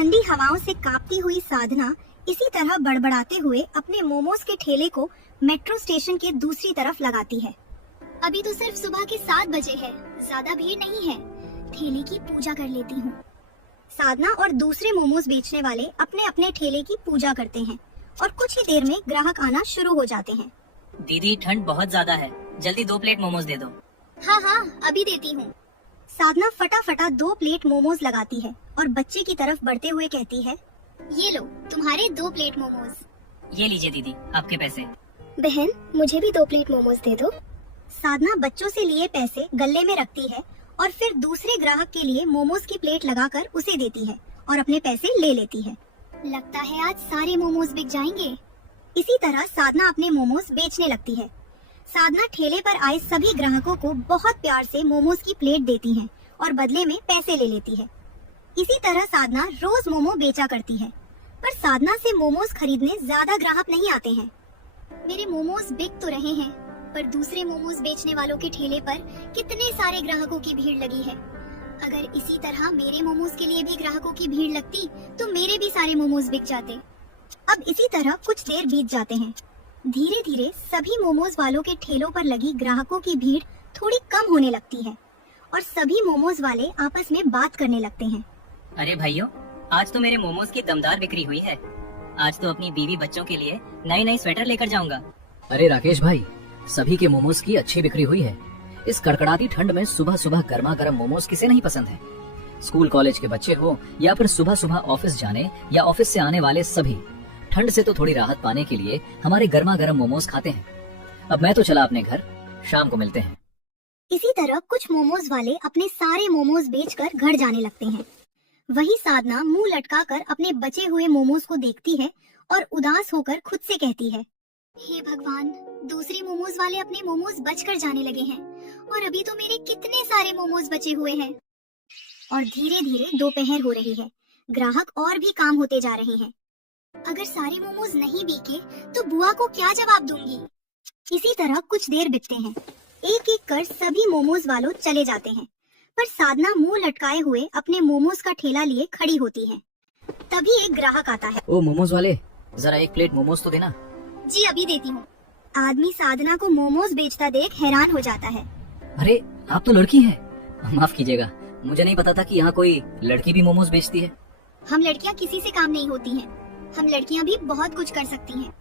ठंडी हवाओं से कांपती हुई साधना इसी तरह बड़बड़ाते हुए अपने मोमोज के ठेले को मेट्रो स्टेशन के दूसरी तरफ लगाती है। अभी तो सिर्फ सुबह के 7 बजे है, ज्यादा भीड़ नहीं है। ठेले की पूजा कर लेती हूँ। साधना और दूसरे मोमोज बेचने वाले अपने अपने ठेले की पूजा करते हैं और कुछ ही देर में ग्राहक आना शुरू हो जाते हैं। दीदी ठंड बहुत ज्यादा है, जल्दी 2 प्लेट मोमोज दे दो। हाँ हाँ, अभी देती हूँ। साधना फटाफटा 2 प्लेट मोमोज लगाती है और बच्चे की तरफ बढ़ते हुए कहती है, ये लो तुम्हारे 2 प्लेट मोमोज। ये लीजिए दीदी, आपके पैसे। बहन, मुझे भी 2 प्लेट मोमोज दे दो। साधना बच्चों से लिए पैसे गले में रखती है और फिर दूसरे ग्राहक के लिए मोमोज की प्लेट लगाकर उसे देती है और अपने पैसे ले लेती है। लगता है आज सारे मोमोज बिक जाएंगे। इसी तरह साधना अपने मोमोज बेचने लगती है। साधना ठेले पर आए सभी ग्राहकों को बहुत प्यार से मोमोज की प्लेट देती है और बदले में पैसे ले लेती है। इसी तरह साधना रोज मोमो बेचा करती है, पर साधना से मोमोज खरीदने ज्यादा ग्राहक नहीं आते हैं। मेरे मोमोज बिक तो रहे हैं, पर दूसरे मोमोज बेचने वालों के ठेले पर कितने सारे ग्राहकों की भीड़ लगी है। अगर इसी तरह मेरे मोमोज के लिए भी ग्राहकों की भीड़ लगती तो मेरे भी सारे मोमोज बिक जाते। अब इसी तरह कुछ देर बीत जाते हैं। धीरे धीरे सभी मोमोज वालों के ठेलों पर लगी ग्राहकों की भीड़ थोड़ी कम होने लगती है और सभी मोमोज वाले आपस में बात करने लगते हैं। अरे भाइयों, आज तो मेरे मोमोज की दमदार बिक्री हुई है। आज तो अपनी बीवी बच्चों के लिए नई नई स्वेटर लेकर जाऊंगा। अरे राकेश भाई, सभी के मोमोज की अच्छी बिक्री हुई है। इस कड़कड़ाती ठंड में सुबह सुबह गर्मा गर्म मोमोज किसे नहीं पसंद है। स्कूल कॉलेज के बच्चे हो या फिर सुबह सुबह ऑफिस जाने या ऑफिस से आने वाले सभी, ठंड से तो थोड़ी राहत पाने के लिए हमारे गर्मा गर्म मोमोज खाते हैं। अब मैं तो चला अपने घर, शाम को मिलते हैं। इसी तरह कुछ मोमोज वाले अपने सारे मोमोज बेचकर घर जाने लगते हैं। वही साधना मुंह लटकाकर अपने बचे हुए मोमोज को देखती है और उदास होकर खुद से कहती है, हे भगवान, दूसरे मोमोज वाले अपने मोमोज बचकर जाने लगे हैं और अभी तो मेरे कितने सारे मोमोज बचे हुए हैं। और धीरे धीरे दोपहर हो रही है। ग्राहक और भी काम होते जा रहे हैं। अगर सारे मोमोज नहीं बिके तो बुआ को क्या जवाब दूंगी। इसी तरह कुछ देर बीतते हैं। एक एक कर सभी मोमोज वालों चले जाते हैं, पर साधना मुंह लटकाए हुए अपने मोमोज का ठेला लिए खड़ी होती है। तभी एक ग्राहक आता है। ओ मोमोज वाले, जरा 1 प्लेट मोमोज तो देना। जी अभी देती हूँ। आदमी साधना को मोमोज बेचता देख हैरान हो जाता है। अरे आप तो लड़की हैं। माफ कीजिएगा, मुझे नहीं पता था कि यहाँ कोई लड़की भी मोमोज बेचती है। हम लड़कियाँ किसी से काम नहीं होती हैं। हम लड़कियाँ भी बहुत कुछ कर सकती हैं।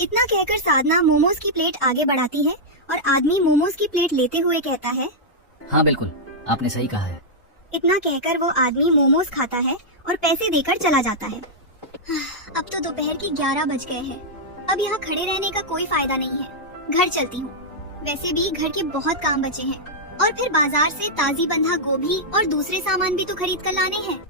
इतना कहकर साधना मोमोज की प्लेट आगे बढ़ाती है और आदमी मोमोज की प्लेट लेते हुए कहता है, हाँ बिल्कुल, आपने सही कहा है। इतना कहकर वो आदमी मोमोज खाता है और पैसे देकर चला जाता है। अब तो दोपहर के 11 बज गए हैं। अब यहाँ खड़े रहने का कोई फायदा नहीं है। घर चलती हूँ। वैसे भी घर के बहुत काम बचे हैं और फिर बाजार से ताजी बंधा गोभी और दूसरे सामान भी तो खरीद कर लाने हैं।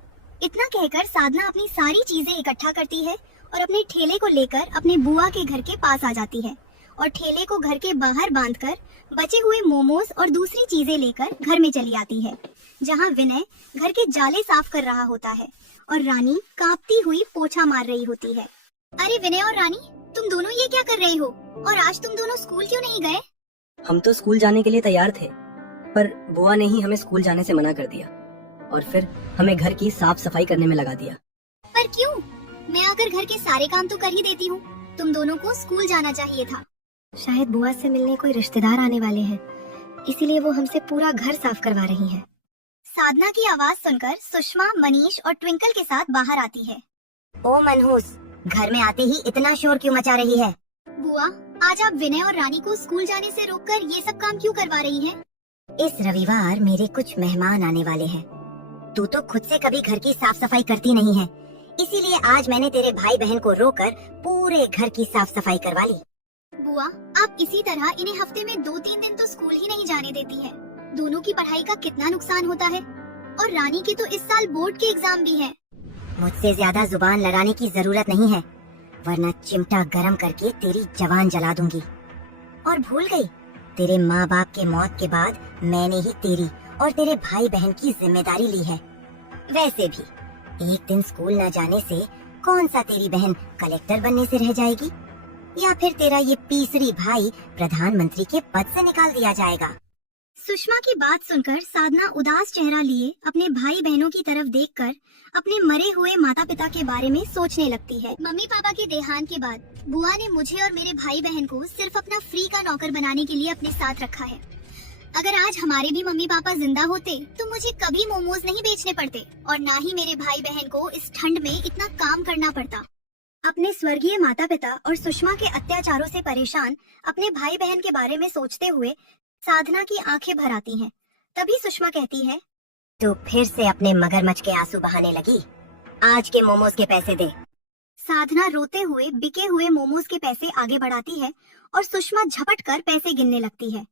इतना कहकर साधना अपनी सारी चीजें इकट्ठा करती है और अपने ठेले को लेकर अपने बुआ के घर के पास आ जाती है और ठेले को घर के बाहर बांधकर बचे हुए मोमोज और दूसरी चीजें लेकर घर में चली आती है, जहाँ विनय घर के जाले साफ कर रहा होता है और रानी कांपती हुई पोछा मार रही होती है। अरे विनय और रानी, तुम दोनों ये क्या कर रहे हो? और आज तुम दोनों स्कूल क्यों नहीं गए? हम तो स्कूल जाने के लिए तैयार थे, पर बुआ ने ही हमें स्कूल जाने से मना कर दिया और फिर हमें घर की साफ सफाई करने में लगा दिया। पर क्यों? मैं आकर घर के सारे काम तो कर ही देती हूँ। तुम दोनों को स्कूल जाना चाहिए था। शायद बुआ से मिलने कोई रिश्तेदार आने वाले हैं, इसीलिए वो हमसे पूरा घर साफ करवा रही है। साधना की आवाज सुनकर सुषमा, मनीष और ट्विंकल के साथ बाहर आती है। ओ मनहूस, घर में आते ही इतना शोर क्यों मचा रही है? बुआ, आज आप विनय और रानी को स्कूल जाने से रोककर ये सब काम क्यों करवा रही हैं? इस रविवार मेरे कुछ मेहमान आने वाले हैं। तू तो खुद से कभी घर की साफ सफाई करती नहीं है, इसीलिए आज मैंने तेरे भाई बहन को रोककर पूरे घर की साफ सफाई करवा ली। बुआ, आप इसी तरह इन्हें हफ्ते में 2-3 दिन तो स्कूल ही नहीं जाने देती हैं। दोनों की पढ़ाई का कितना नुकसान होता है। और रानी के तो इस साल बोर्ड के एग्जाम भी हैं। मुझसे ज्यादा जुबान लड़ाने की जरूरत नहीं है, वरना चिमटा गरम करके तेरी जवान जला दूंगी। और भूल गई, तेरे माँ बाप के मौत के बाद मैंने ही तेरी और तेरे भाई बहन की जिम्मेदारी ली है। वैसे भी एक दिन स्कूल न जाने से कौन सा तेरी बहन कलेक्टर बनने से रह जाएगी, या फिर तेरा ये पीसरी भाई प्रधानमंत्री के पद से निकाल दिया जाएगा। सुषमा की बात सुनकर साधना उदास चेहरा लिए अपने भाई बहनों की तरफ देखकर अपने मरे हुए माता पिता के बारे में सोचने लगती है। मम्मी पापा के देहांत के बाद बुआ ने मुझे और मेरे भाई बहन को सिर्फ अपना फ्री का नौकर बनाने के लिए अपने साथ रखा है। अगर आज हमारे भी मम्मी पापा जिंदा होते तो मुझे कभी मोमोज नहीं बेचने पड़ते और ना ही मेरे भाई बहन को इस ठंड में इतना काम करना पड़ता। अपने स्वर्गीय माता पिता और सुषमा के अत्याचारों से परेशान अपने भाई बहन के बारे में सोचते हुए साधना की आंखें भर आती हैं। तभी सुषमा कहती है, तू फिर से अपने मगरमच्छ के आंसू बहाने लगी। आज के मोमोज के पैसे दे। साधना रोते हुए बिके हुए मोमोज के पैसे आगे बढ़ाती है और सुषमा झपट कर पैसे गिनने लगती है।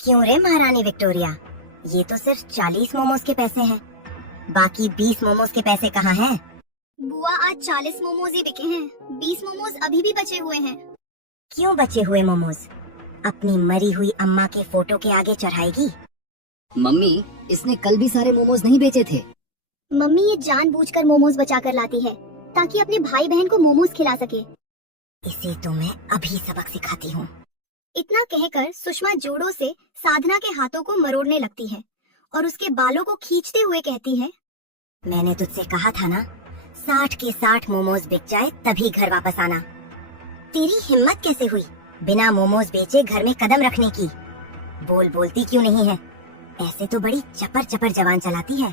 क्यों रे महारानी विक्टोरिया, ये तो सिर्फ 40 मोमोज के पैसे हैं। बाकी 20 मोमोज के पैसे कहाँ हैं? बुआ आज 40 मोमोज ही बिके हैं, 20 मोमोज अभी भी बचे हुए हैं। क्यों बचे हुए मोमोज अपनी मरी हुई अम्मा के फोटो के आगे चढ़ाएगी? मम्मी, इसने कल भी सारे मोमोज नहीं बेचे थे। मम्मी ये जानबूझकर मोमोज बचा कर लाती है ताकि अपने भाई बहन को मोमोज खिला सके। इसे तो मैं अभी सबक सिखाती हूँ। इतना कहकर सुषमा जोड़ों से साधना के हाथों को मरोड़ने लगती है और उसके बालों को खींचते हुए कहती है, मैंने तुझसे कहा था ना, 60 के 60 मोमोज बिक जाए तभी घर वापस आना। तेरी हिम्मत कैसे हुई बिना मोमोज बेचे घर में कदम रखने की? बोलती क्यों नहीं है? ऐसे तो बड़ी चपर चपर जवान चलाती है।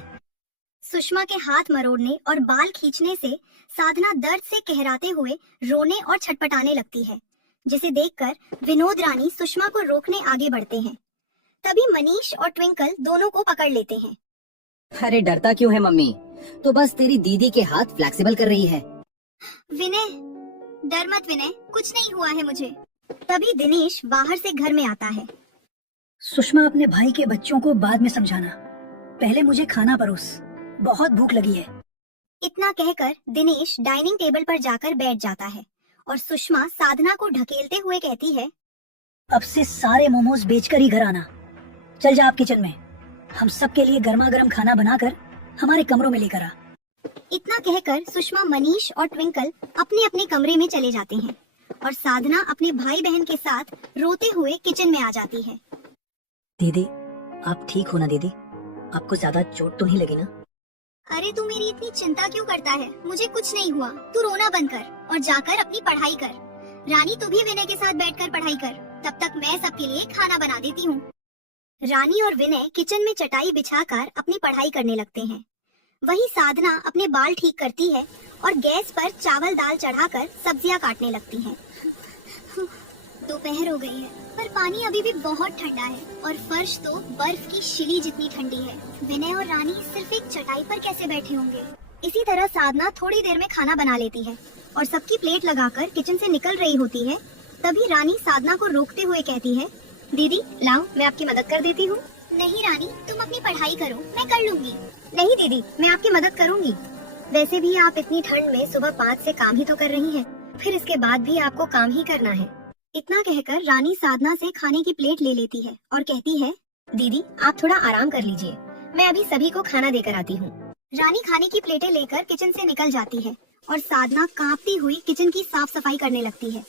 सुषमा के हाथ मरोड़ने और बाल खींचने से साधना दर्द से कहराते हुए रोने और छटपटाने लगती है, जिसे देखकर विनोद रानी सुषमा को रोकने आगे बढ़ते हैं। तभी मनीष और ट्विंकल दोनों को पकड़ लेते हैं। अरे डरता क्यों है मम्मी? तो बस तेरी दीदी के हाथ फ्लेक्सिबल कर रही है। विनय, डर मत विनय, कुछ नहीं हुआ है मुझे। तभी दिनेश बाहर से घर में आता है। सुषमा, अपने भाई के बच्चों को बाद में समझाना, पहले मुझे खाना परोस, बहुत भूख लगी है। इतना कहकर दिनेश डाइनिंग टेबल पर जाकर बैठ जाता है और सुषमा साधना को ढकेलते हुए कहती है, अब से सारे मोमोज बेचकर ही घर आना। चल जा आप किचन में, हम सब के लिए गर्मा गर्म खाना बनाकर हमारे कमरों में लेकर आ। इतना कहकर सुषमा, मनीष और ट्विंकल अपने अपने कमरे में चले जाते हैं और साधना अपने भाई बहन के साथ रोते हुए किचन में आ जाती है। दीदी, आप ठीक हो ना दीदी? आपको ज्यादा चोट तो नहीं लगी ना? अरे तू मेरी इतनी चिंता क्यों करता है? मुझे कुछ नहीं हुआ। तू रोना बंद कर और जाकर अपनी पढ़ाई कर। रानी, तू भी विनय के साथ बैठकर पढ़ाई कर, तब तक मैं सबके लिए खाना बना देती हूँ। रानी और विनय किचन में चटाई बिछाकर अपनी पढ़ाई करने लगते हैं। वही साधना अपने बाल ठीक करती है और गैस पर चावल दाल चढ़ाकर सब्जियां काटने लगती है। दोपहर हो गई है पर पानी अभी भी बहुत ठंडा है और फर्श तो बर्फ की शिली जितनी ठंडी है। विनय और रानी सिर्फ एक चटाई पर कैसे बैठे होंगे? इसी तरह साधना थोड़ी देर में खाना बना लेती है और सबकी प्लेट लगाकर किचन से निकल रही होती है। तभी रानी साधना को रोकते हुए कहती है, दीदी लाओ, मैं आपकी मदद कर देती हूँ। नहीं रानी, तुम अपनी पढ़ाई करो, मैं कर लूंगी। नहीं दीदी, मैं आपकी मदद करूंगी। वैसे भी आप इतनी ठंड में सुबह 5 से काम ही तो कर रही हैं, फिर इसके बाद भी आपको काम ही करना है। इतना कहकर रानी साधना से खाने की प्लेट ले लेती है और कहती है, दीदी आप थोड़ा आराम कर लीजिए, मैं अभी सभी को खाना देकर आती हूँ। रानी खाने की प्लेटें लेकर किचन से निकल जाती है और साधना कांपती हुई किचन की साफ सफाई करने लगती है।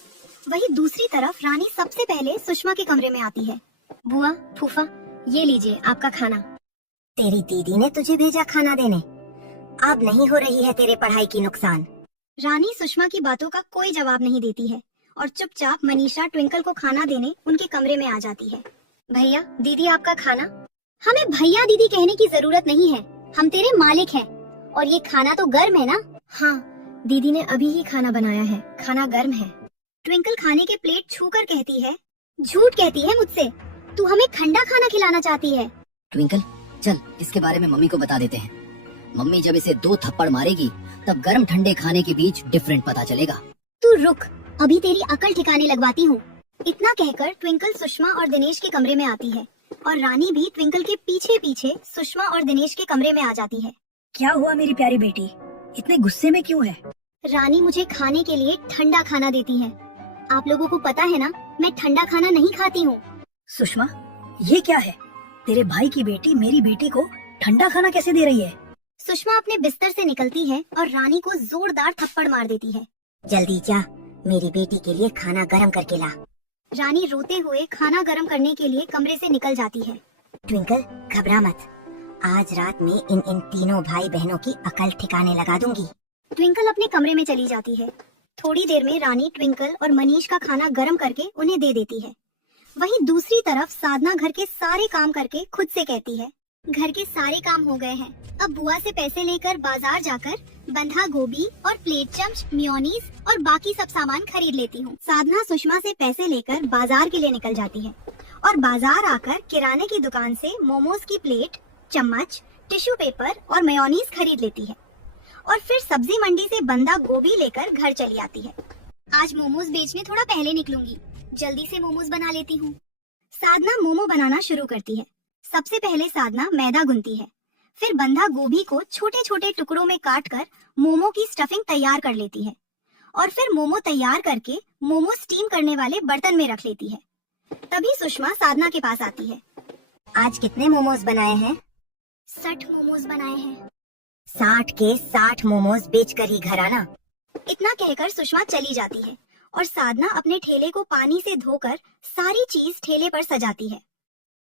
वही दूसरी तरफ रानी सबसे पहले सुषमा के कमरे में आती है। बुआ, फूफा, ये लीजिए आपका खाना। तेरी दीदी ने तुझे भेजा खाना देने, अब नहीं हो रही है तेरे पढ़ाई की नुकसान। रानी सुषमा की बातों का कोई जवाब नहीं देती है और चुपचाप मनीषा ट्विंकल को खाना देने उनके कमरे में आ जाती है। भैया, दीदी आपका खाना। हमें भैया दीदी कहने की जरूरत नहीं है, हम तेरे मालिक हैं और ये खाना तो गर्म है ना? हाँ, दीदी ने अभी ही खाना बनाया है, खाना गर्म है। ट्विंकल खाने के प्लेट छूकर कहती है, झूठ कहती है मुझसे, तू हमें ठंडा खाना खिलाना चाहती है। ट्विंकल, चल इसके बारे में मम्मी को बता देते हैं। मम्मी जब इसे 2 थप्पड़ मारेगी तब गर्म ठंडे खाने के बीच डिफरेंट पता चलेगा। तू रुक, अभी तेरी अकल ठिकाने लगवाती हूँ। इतना कहकर ट्विंकल सुषमा और दिनेश के कमरे में आती है और रानी भी ट्विंकल के पीछे पीछे सुषमा और दिनेश के कमरे में आ जाती है। क्या हुआ मेरी प्यारी बेटी, इतने गुस्से में क्यों है? रानी मुझे खाने के लिए ठंडा खाना देती है। आप लोगों को पता है ना, मैं ठंडा खाना नहीं खाती हूँ। सुषमा, ये क्या है? तेरे भाई की बेटी मेरी बेटी को ठंडा खाना कैसे दे रही है? सुषमा अपने बिस्तर से निकलती है और रानी को जोरदार थप्पड़ मार देती है। जल्दी जा, मेरी बेटी के लिए खाना गर्म करके ला। रानी रोते हुए खाना गर्म करने के लिए कमरे से निकल जाती है ट्विंकल, घबरा मत। आज रात में इन तीनों भाई बहनों की अकल ठिकाने लगा दूंगी। ट्विंकल अपने कमरे में चली जाती है। थोड़ी देर में रानी ट्विंकल और मनीष का खाना गर्म करके उन्हें दे देती है। वहीं दूसरी तरफ साधना घर के सारे काम करके खुद से कहती है, घर के सारे काम हो गए हैं, अब बुआ से पैसे लेकर बाजार जाकर बंधा गोभी और प्लेट चम्च, मेयोनीज और बाकी सब सामान खरीद लेती हूँ। साधना सुषमा से पैसे लेकर बाजार के लिए निकल जाती है और बाजार आकर किराने की दुकान से मोमोज की प्लेट, चम्मच, टिश्यू पेपर और मेयोनीज खरीद लेती है और फिर सब्जी मंडी से बंधा गोभी लेकर घर चली आती है। आज मोमोज बेचने थोड़ा पहले निकलूंगी, जल्दी से मोमोज बना लेती हूँ। साधना मोमो बनाना शुरू करती है। सबसे पहले साधना मैदा गूंथती है, फिर बंधा गोभी को छोटे छोटे टुकड़ों में काटकर मोमो की स्टफिंग तैयार कर लेती है और फिर मोमो तैयार करके मोमो स्टीम करने वाले बर्तन में रख लेती है। तभी सुषमा साधना के पास आती है। आज कितने मोमोज बनाए हैं? 60 मोमोज बनाए हैं। 60 के 60 मोमोज बेच कर ही घर आना। इतना कहकर सुषमा चली जाती है और साधना अपने ठेले को पानी से धोकर सारी चीज ठेले पर सजाती है।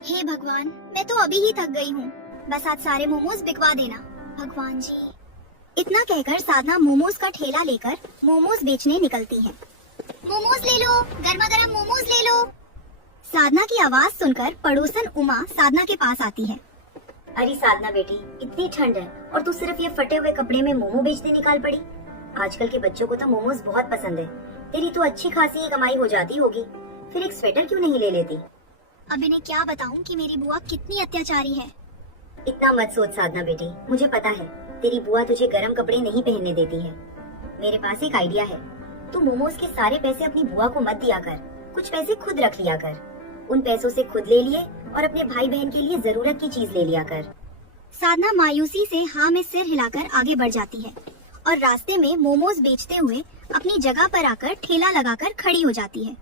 हे भगवान, मैं तो अभी ही थक गई हूँ, बस आज सारे मोमोज बिकवा देना भगवान जी। इतना कहकर साधना मोमोज का ठेला लेकर मोमोज बेचने निकलती है। मोमोज ले लो, गर्मा गर्म मोमोज ले लो। साधना की आवाज सुनकर पड़ोसन उमा साधना के पास आती है। अरे साधना बेटी, इतनी ठंड है और तू सिर्फ ये फटे हुए कपड़े में मोमो बेचने निकाल पड़ी। आजकल के बच्चों को तो मोमोज बहुत पसंद है। तेरी तो अच्छी खासी ही कमाई हो जाती होगी, फिर एक स्वेटर क्यों नहीं ले लेती? अब इन्हें क्या बताऊं कि मेरी बुआ कितनी अत्याचारी है। इतना मत सोच साधना बेटी, मुझे पता है तेरी बुआ तुझे गर्म कपड़े नहीं पहनने देती है। मेरे पास एक आइडिया है, तू मोमोज के सारे पैसे अपनी बुआ को मत दिया कर, कुछ पैसे खुद रख लिया कर। उन पैसों से खुद ले लिए और अपने भाई बहन के लिए जरूरत की चीज ले लिया कर। साधना मायूसी से हाँ में सिर हिलाकर आगे बढ़ जाती है और रास्ते में मोमोज बेचते हुए अपनी जगह पर आकर ठेला लगाकर खड़ी हो जाती है।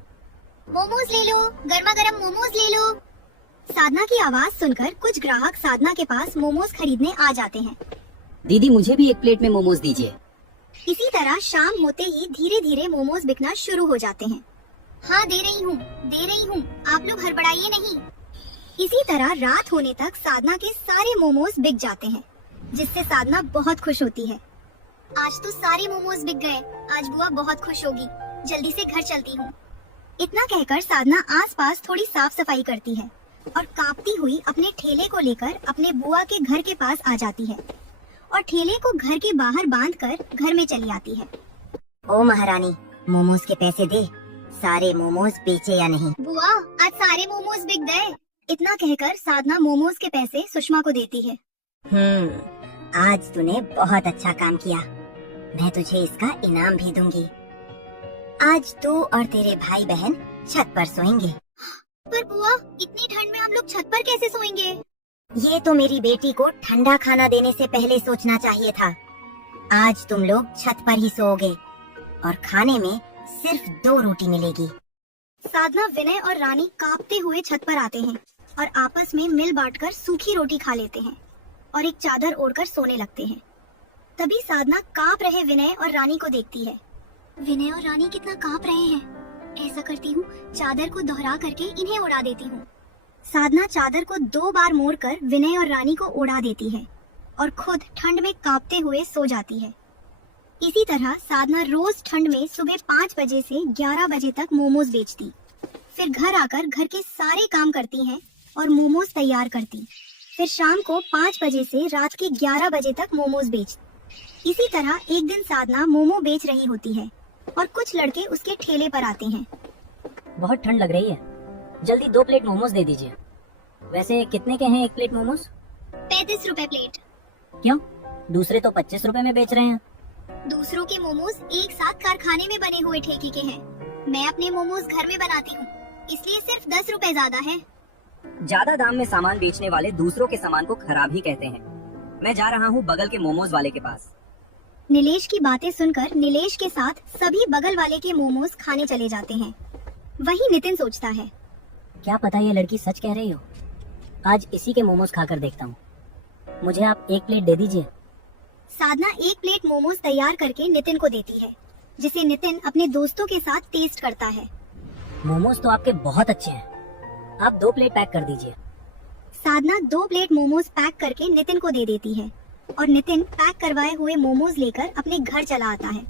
मोमोज ले लो, गर्मा गर्म मोमोज ले लो। साधना की आवाज सुनकर कुछ ग्राहक साधना के पास मोमोज खरीदने आ जाते हैं। दीदी मुझे भी एक प्लेट में मोमोज दीजिए। इसी तरह शाम होते ही धीरे धीरे मोमोज बिकना शुरू हो जाते हैं। हाँ दे रही हूँ, आप लोग हड़बड़ाइए नहीं। इसी तरह रात होने तक साधना के सारे मोमोज बिक जाते हैं, जिससे साधना बहुत खुश होती है। आज तो सारे मोमोज बिक गए, आज बुआ बहुत खुश होगी, जल्दी से घर चलती हूँ। इतना कहकर साधना आसपास थोड़ी साफ सफाई करती है और कांपती हुई अपने ठेले को लेकर अपने बुआ के घर के पास आ जाती है और ठेले को घर के बाहर बांधकर घर में चली आती है। ओ महारानी, मोमोज के पैसे दे, सारे मोमोज बेचे या नहीं? बुआ आज सारे मोमोज बिक गए। इतना कहकर साधना मोमोज के पैसे सुषमा को देती है। आज तूने बहुत अच्छा काम किया, मैं तुझे इसका इनाम भी दूंगी। आज तू और तेरे भाई बहन छत पर सोएंगे। पर बुआ इतनी ठंड में हम लोग छत पर कैसे सोएंगे? ये तो मेरी बेटी को ठंडा खाना देने से पहले सोचना चाहिए था। आज तुम लोग छत पर ही सोओगे और खाने में सिर्फ 2 रोटी मिलेगी। साधना, विनय और रानी कांपते हुए छत पर आते हैं और आपस में मिल बांटकर सूखी रोटी खा लेते हैं और एक चादर ओढ़कर सोने लगते हैं। तभी साधना कांप रहे विनय और रानी को देखती है। विनय और रानी कितना कांप रहे हैं। ऐसा करती हूँ, चादर को दोहरा करके इन्हें उड़ा देती हूँ। साधना चादर को 2 बार मोड़कर विनय और रानी को उड़ा देती है और खुद ठंड में कांपते हुए सो जाती है। इसी तरह साधना रोज ठंड में सुबह 5 बजे से 11 बजे तक मोमोज बेचती, फिर घर आकर घर के सारे काम करती हैं और मोमोज तैयार करती, फिर शाम को 5 बजे से रात के 11 बजे तक मोमोज बेचती। इसी तरह एक दिन साधना मोमो बेच रही होती है और कुछ लड़के उसके ठेले पर आते हैं। बहुत ठंड लग रही है, जल्दी 2 प्लेट मोमोज दे दीजिए। वैसे कितने के हैं एक प्लेट मोमोज? 35 रुपए प्लेट। क्यों, दूसरे तो 25 रुपए में बेच रहे हैं। दूसरों के मोमोज एक साथ कारखाने में बने हुए ठेके के हैं। मैं अपने मोमोज घर में बनाती हूँ, इसलिए सिर्फ 10 रुपए ज्यादा है। ज्यादा दाम में सामान बेचने वाले दूसरों के सामान को खराब ही कहते हैं। मैं जा रहा हूँ बगल के मोमोज वाले के पास। नीलेश की बातें सुनकर नीलेश के साथ सभी बगल वाले के मोमोज खाने चले जाते हैं। वही नितिन सोचता है, क्या पता ये लड़की सच कह रही हो। आज इसी के मोमोज खाकर देखता हूँ। मुझे आप 1 प्लेट दे दीजिए। साधना 1 प्लेट मोमोज तैयार करके नितिन को देती है, जिसे नितिन अपने दोस्तों के साथ टेस्ट करता है। मोमोज तो आपके बहुत अच्छे हैं, आप 2 प्लेट पैक कर दीजिए। साधना 2 प्लेट मोमोज पैक करके नितिन को दे देती है और नितिन पैक करवाए हुए मोमोज लेकर अपने घर चला आता है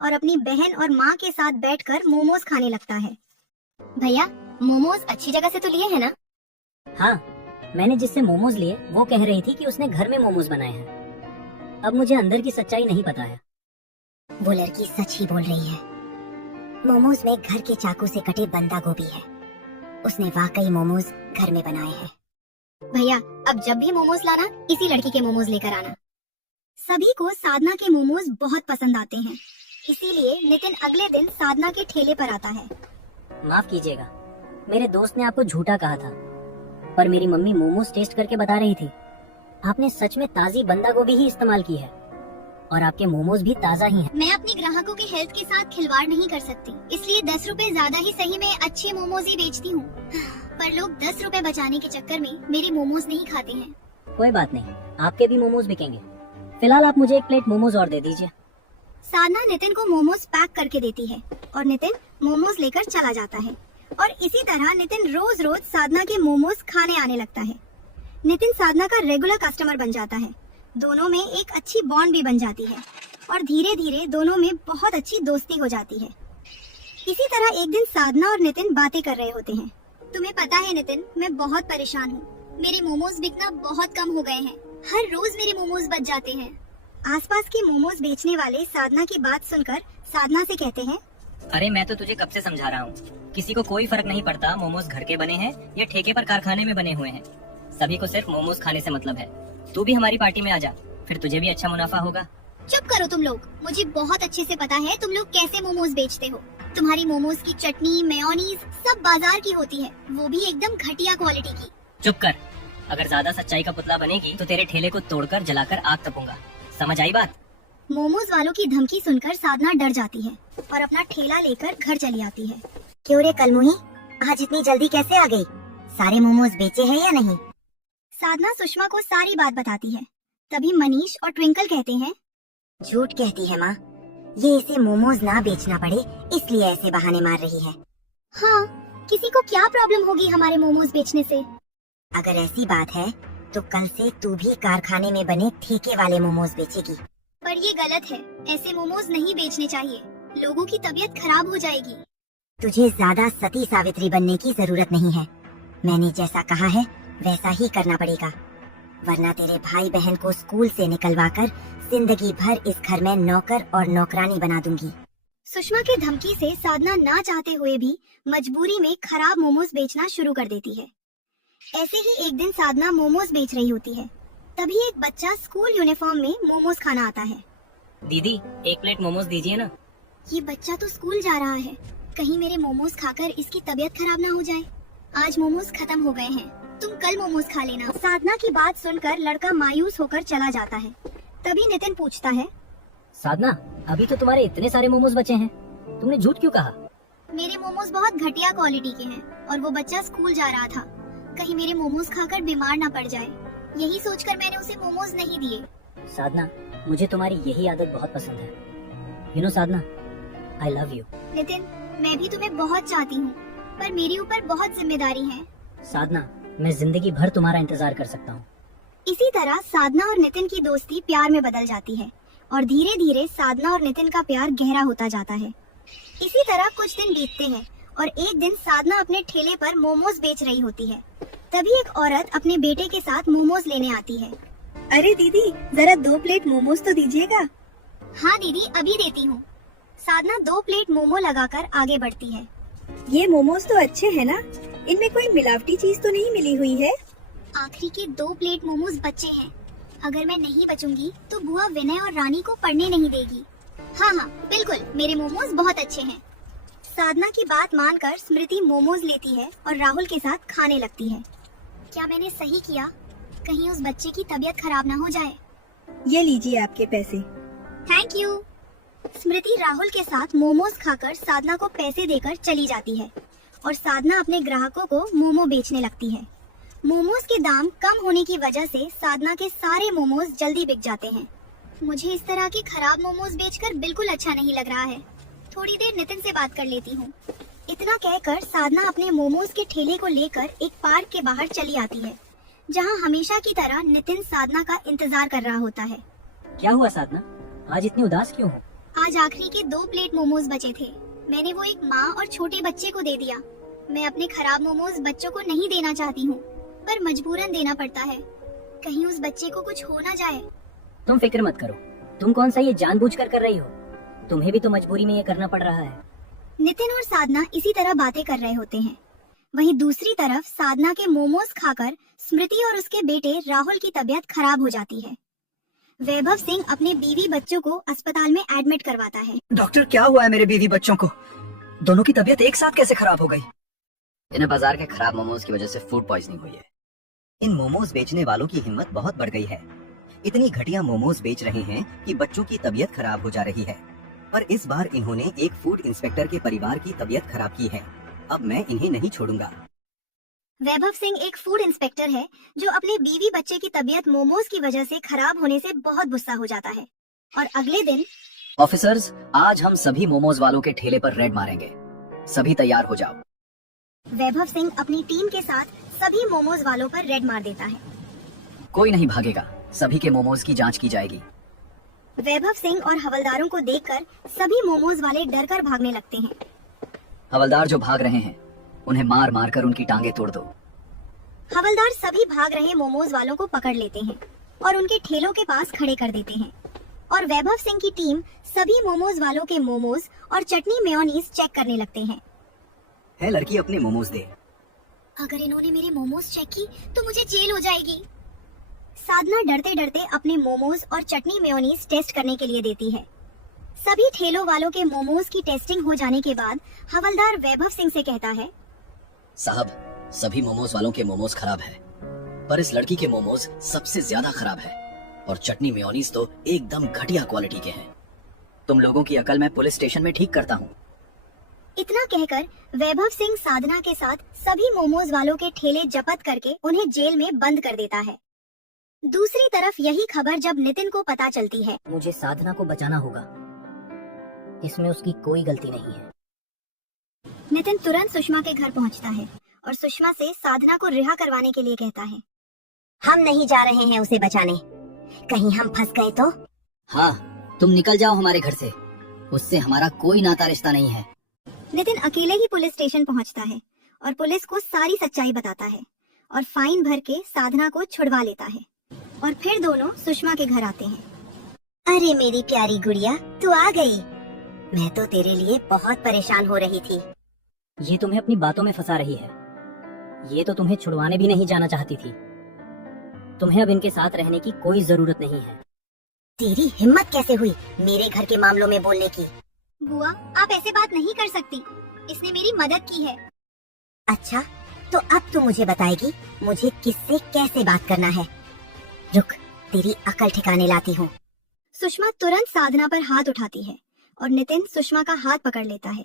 और अपनी बहन और माँ के साथ बैठकर मोमोज खाने लगता है। भैया, मोमोज अच्छी जगह से तो लिए हैं ना? हाँ, मैंने जिससे मोमोज लिए वो कह रही थी कि उसने घर में मोमोज बनाए हैं। अब मुझे अंदर की सच्चाई नहीं पता है। वो लड़की सच ही बोल रही है। मोमोज में घर के चाकू से कटे बंदा गोभी है। उसने वाकई मोमोज घर में बनाए हैं। भैया, अब जब भी मोमोज लाना इसी लड़की के मोमोज लेकर आना। सभी को साधना के मोमोज बहुत पसंद आते हैं, इसीलिए नितिन अगले दिन साधना के ठेले पर आता है। माफ कीजिएगा, मेरे दोस्त ने आपको झूठा कहा था, पर मेरी मम्मी मोमोज टेस्ट करके बता रही थी। आपने सच में ताजी बंदा गोभी ही इस्तेमाल की है और आपके मोमोज भी ताजा ही हैं। मैं अपने ग्राहकों के हेल्थ के साथ खिलवाड़ नहीं कर सकती, इसलिए 10 रुपए ज्यादा ही सही में अच्छे मोमोज ही बेचती हूँ। पर लोग 10 रुपए बचाने के चक्कर में मेरे मोमोज नहीं खाते हैं। कोई बात नहीं, आपके भी मोमोज बिकेंगे। फिलहाल आप मुझे 1 प्लेट मोमोज और दे दीजिए। साधना नितिन को मोमोज पैक करके देती है और नितिन मोमोज लेकर चला जाता है और इसी तरह नितिन रोज रोज साधना के मोमोज खाने आने लगता है। नितिन साधना का रेगुलर कस्टमर बन जाता है। दोनों में एक अच्छी बॉन्ड भी बन जाती है और धीरे धीरे दोनों में बहुत अच्छी दोस्ती हो जाती है। इसी तरह एक दिन साधना और नितिन बातें कर रहे होते हैं। तुम्हें पता है नितिन, मैं बहुत परेशान हूँ। मेरे मोमोज बिकना बहुत कम हो गए हैं। हर रोज मेरे मोमोज बच जाते हैं। आसपास के मोमोज बेचने वाले साधना की बात सुनकर साधना से कहते हैं, अरे मैं तो तुझे कब से समझा रहा हूँ, किसी को कोई फर्क नहीं पड़ता मोमोज घर के बने हैं या ठेके पर कारखाने में बने हुए हैं। सभी को सिर्फ मोमोज खाने से मतलब है। तू भी हमारी पार्टी में आ जा, फिर तुझे भी अच्छा मुनाफा होगा। चुप करो तुम लोग। मुझे बहुत अच्छे से पता है तुम लोग कैसे मोमोज बेचते हो। तुम्हारी मोमोज की चटनी, मेयोनीज सब बाजार की होती है, वो भी एकदम घटिया क्वालिटी की। चुप कर, अगर ज्यादा सच्चाई का पुतला बनेगी तो तेरे ठेले को तोड़कर जलाकर आग तपूंगा। समझ आई बात? मोमोज वालों की धमकी सुनकर साधना डर जाती है और अपना ठेला लेकर घर चली आती है। क्यों रे कलमुही, आज इतनी जल्दी कैसे आ गई? सारे मोमोज बेचे हैं या नहीं? साधना सुषमा को सारी बात बताती है। तभी मनीष और ट्विंकल कहते हैं, झूठ कहती है माँ, ये इसे मोमोज ना बेचना पड़े इसलिए ऐसे बहाने मार रही है। हाँ, किसी को क्या प्रॉब्लम होगी हमारे मोमोज बेचने से? अगर ऐसी बात है तो कल से तू भी कारखाने में बने ठेके वाले मोमोज बेचेगी। पर ये गलत है, ऐसे मोमोज नहीं बेचने चाहिए। लोगों की तबीयत खराब हो जाएगी। तुझे ज्यादा सती सावित्री बनने की जरूरत नहीं है। मैंने जैसा कहा है वैसा ही करना पड़ेगा, वरना तेरे भाई बहन को स्कूल से निकलवाकर जिंदगी भर इस घर में नौकर और नौकरानी बना दूंगी। सुषमा की धमकी से साधना ना चाहते हुए भी मजबूरी में खराब मोमोज बेचना शुरू कर देती है। ऐसे ही एक दिन साधना मोमोज बेच रही होती है। तभी एक बच्चा स्कूल यूनिफॉर्म में मोमोज खाना आता है। दीदी 1 प्लेट मोमोज दीजिए ना। ये बच्चा तो स्कूल जा रहा है, कहीं मेरे मोमोज खाकर इसकी तबीयत खराब ना हो जाए। आज मोमोज खत्म हो गए हैं, तुम कल मोमोज खा लेना। साधना की बात सुनकर लड़का मायूस होकर चला जाता है। तभी नितिन पूछता है, साधना, अभी तो तुम्हारे इतने सारे मोमोज बचे हैं, तुमने झूठ क्यों कहा? मेरे मोमोज बहुत घटिया क्वालिटी के हैं और वो बच्चा स्कूल जा रहा था, कहीं मेरे मोमोज खाकर बीमार ना पड़ जाए, यही सोचकर मैंने उसे मोमोज नहीं दिए। साधना, मुझे तुम्हारी यही आदत बहुत पसंद है। You know Sadhana, I love you. Nitin, मैं भी तुम्हें बहुत चाहती हूँ, पर मेरे ऊपर बहुत जिम्मेदारी है। साधना, मैं जिंदगी भर तुम्हारा इंतजार कर सकता हूँ। इसी तरह साधना और नितिन की दोस्ती प्यार में बदल जाती है और धीरे धीरे साधना और नितिन का प्यार गहरा होता जाता है। इसी तरह कुछ दिन बीतते हैं और एक दिन साधना अपने ठेले पर मोमोज बेच रही होती है। तभी एक औरत अपने बेटे के साथ मोमोज लेने आती है। अरे दीदी, जरा 2 प्लेट मोमोज तो दीजिएगा। हाँ दीदी, अभी देती हूँ। साधना 2 प्लेट मोमो लगाकर आगे बढ़ती है। ये मोमोज तो अच्छे हैं ना? इनमें कोई मिलावटी चीज तो नहीं मिली हुई है? आखिरी के 2 प्लेट मोमोज बचे हैं। अगर मैं नहीं बचूंगी तो बुआ विनय और रानी को पढ़ने नहीं देगी। हाँ हाँ बिल्कुल, मेरे मोमोज बहुत अच्छे हैं। साधना की बात मानकर स्मृति मोमोज लेती है और राहुल के साथ खाने लगती है। क्या मैंने सही किया? कहीं उस बच्चे की तबीयत खराब ना हो जाए। ये लीजिए आपके पैसे। Thank you. स्मृति राहुल के साथ मोमोज खाकर साधना को पैसे देकर चली जाती है और साधना अपने ग्राहकों को मोमो बेचने लगती है। मोमोज के दाम कम होने की वजह से साधना के सारे मोमोज जल्दी बिक जाते हैं। मुझे इस तरह के खराब मोमोज बेचकर बिल्कुल अच्छा नहीं लग रहा है। थोड़ी देर नितिन से बात कर लेती हूँ। इतना कहकर साधना अपने मोमोज के ठेले को लेकर एक पार्क के बाहर चली आती है, जहाँ हमेशा की तरह नितिन साधना का इंतजार कर रहा होता है। क्या हुआ साधना, आज इतनी उदास क्यों हो? आज आखिरी के 2 प्लेट मोमोज बचे थे। मैंने वो एक माँ और छोटे बच्चे को दे दिया। मैं अपने खराब मोमोज बच्चों को नहीं देना चाहती हूँ, पर मजबूरन देना पड़ता है। कहीं उस बच्चे को कुछ हो ना जाए। तुम फिक्र मत करो, तुम कौन सा ये जानबूझकर कर रही हो? तुम्हें भी तो मजबूरी में ये करना पड़ रहा है। नितिन और साधना इसी तरह बातें कर रहे होते हैं। वहीं दूसरी तरफ साधना के मोमोज खाकर स्मृति और उसके बेटे राहुल की तबीयत खराब हो जाती है। वैभव सिंह अपने बीवी बच्चों को अस्पताल में एडमिट करवाता है। डॉक्टर, क्या हुआ है मेरे बीवी बच्चों को? दोनों की तबीयत एक साथ कैसे खराब हो गई? इन्हें बाजार के खराब मोमोज की वजह से फूड पॉइजनिंग हुई है। इन मोमोज बेचने वालों की हिम्मत बहुत बढ़ गई है। इतनी घटिया मोमोज बेच रहे हैं कि बच्चों की तबीयत खराब हो जा रही है। पर इस बार इन्होंने एक फूड इंस्पेक्टर के परिवार की तबीयत खराब की है। अब मैं इन्हें नहीं छोड़ूंगा। वैभव सिंह एक फूड इंस्पेक्टर है जो अपने बीवी बच्चे की तबीयत मोमोज की वजह से खराब होने से बहुत गुस्सा हो जाता है। और अगले दिन ऑफिसर्स, आज हम सभी मोमोज वालों के ठेले पर रेड मारेंगे। सभी तैयार हो जाओ। वैभव सिंह अपनी टीम के साथ सभी मोमोज वालों पर रेड मार देता है। कोई नहीं भागेगा, सभी के मोमोज की जांच की जाएगी। वैभव सिंह और हवलदारों को देखकर सभी मोमोज वाले डरकर भागने लगते हैं। हवलदार जो भाग रहे हैं, उन्हें मार मार कर उनकी टांगे तोड़ दो। हवलदार सभी भाग रहे मोमोज वालों को पकड़ लेते हैं और उनके ठेलों के पास खड़े कर देते हैं। और वैभव सिंह की टीम सभी मोमोज वालों के मोमोज और चटनी मेयोनीज चेक करने लगते हैं। है लड़की, अपने मोमोज दे। अगर इन्होंने मेरे मोमोज चेक की तो मुझे जेल हो जाएगी। साधना डरते डरते अपने मोमोज और चटनी मेयोनीज टेस्ट करने के लिए देती है। सभी ठेलों वालों के मोमोज की टेस्टिंग हो जाने के बाद हवलदार वैभव सिंह से कहता है, साहब, सभी मोमोज वालों के मोमोज खराब है, पर इस लड़की के मोमोज सबसे ज्यादा खराब है। और चटनी मेयोनीज तो एकदम घटिया क्वालिटी के हैं। तुम लोगों की अकल मैं पुलिस स्टेशन में ठीक करता हूँ। इतना कहकर वैभव सिंह साधना के साथ सभी मोमोज वालों के ठेले जब्त करके उन्हें जेल में बंद कर देता है। दूसरी तरफ यही खबर जब नितिन को पता चलती है। मुझे साधना को बचाना होगा, इसमें उसकी कोई गलती नहीं है। नितिन तुरंत सुषमा के घर पहुंचता है और सुषमा से साधना को रिहा करवाने के लिए कहता है। हम नहीं जा रहे हैं उसे बचाने, कहीं हम फंस गए तो? हाँ, तुम निकल जाओ हमारे घर से, उससे हमारा कोई नाता रिश्ता नहीं है। नितिन अकेले ही पुलिस स्टेशन पहुंचता है और पुलिस को सारी सच्चाई बताता है और फाइन भर के साधना को छुड़वा लेता है। और फिर दोनों सुषमा के घर आते हैं। अरे मेरी प्यारी गुड़िया, तू आ गई। मैं तो तेरे लिए बहुत परेशान हो रही थी। ये तुम्हें अपनी बातों में फंसा रही है। ये तो तुम्हें छुड़वाने भी नहीं जाना चाहती थी। तुम्हें अब इनके साथ रहने की कोई जरूरत नहीं है। तेरी हिम्मत कैसे हुई मेरे घर के मामलों में बोलने की? बुआ, आप ऐसे बात नहीं कर सकती। इसने मेरी मदद की है। अच्छा, तो अब तू मुझे बताएगी मुझे किससे कैसे बात करना है। रुक, तेरी अकल ठिकाने लाती हूँ। सुषमा तुरंत साधना पर हाथ उठाती है और नितिन सुषमा का हाथ पकड़ लेता है।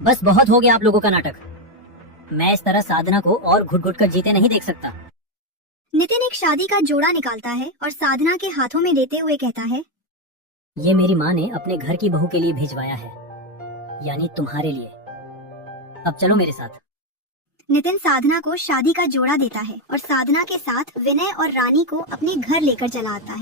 बस बहुत हो गया आप लोगों का नाटक। मैं इस तरह साधना को और घुट घुट कर जीते नहीं देख सकता। नितिन एक शादी का जोड़ा निकालता है और साधना के हाथों में देते हुए कहता है, ये मेरी माँ ने अपने घर की बहू के लिए भिजवाया है, यानी तुम्हारे लिए। अब चलो मेरे साथ। नितिन साधना को शादी का जोड़ा देता है और साधना के साथ विनय और रानी को अपने घर लेकर चला आता है।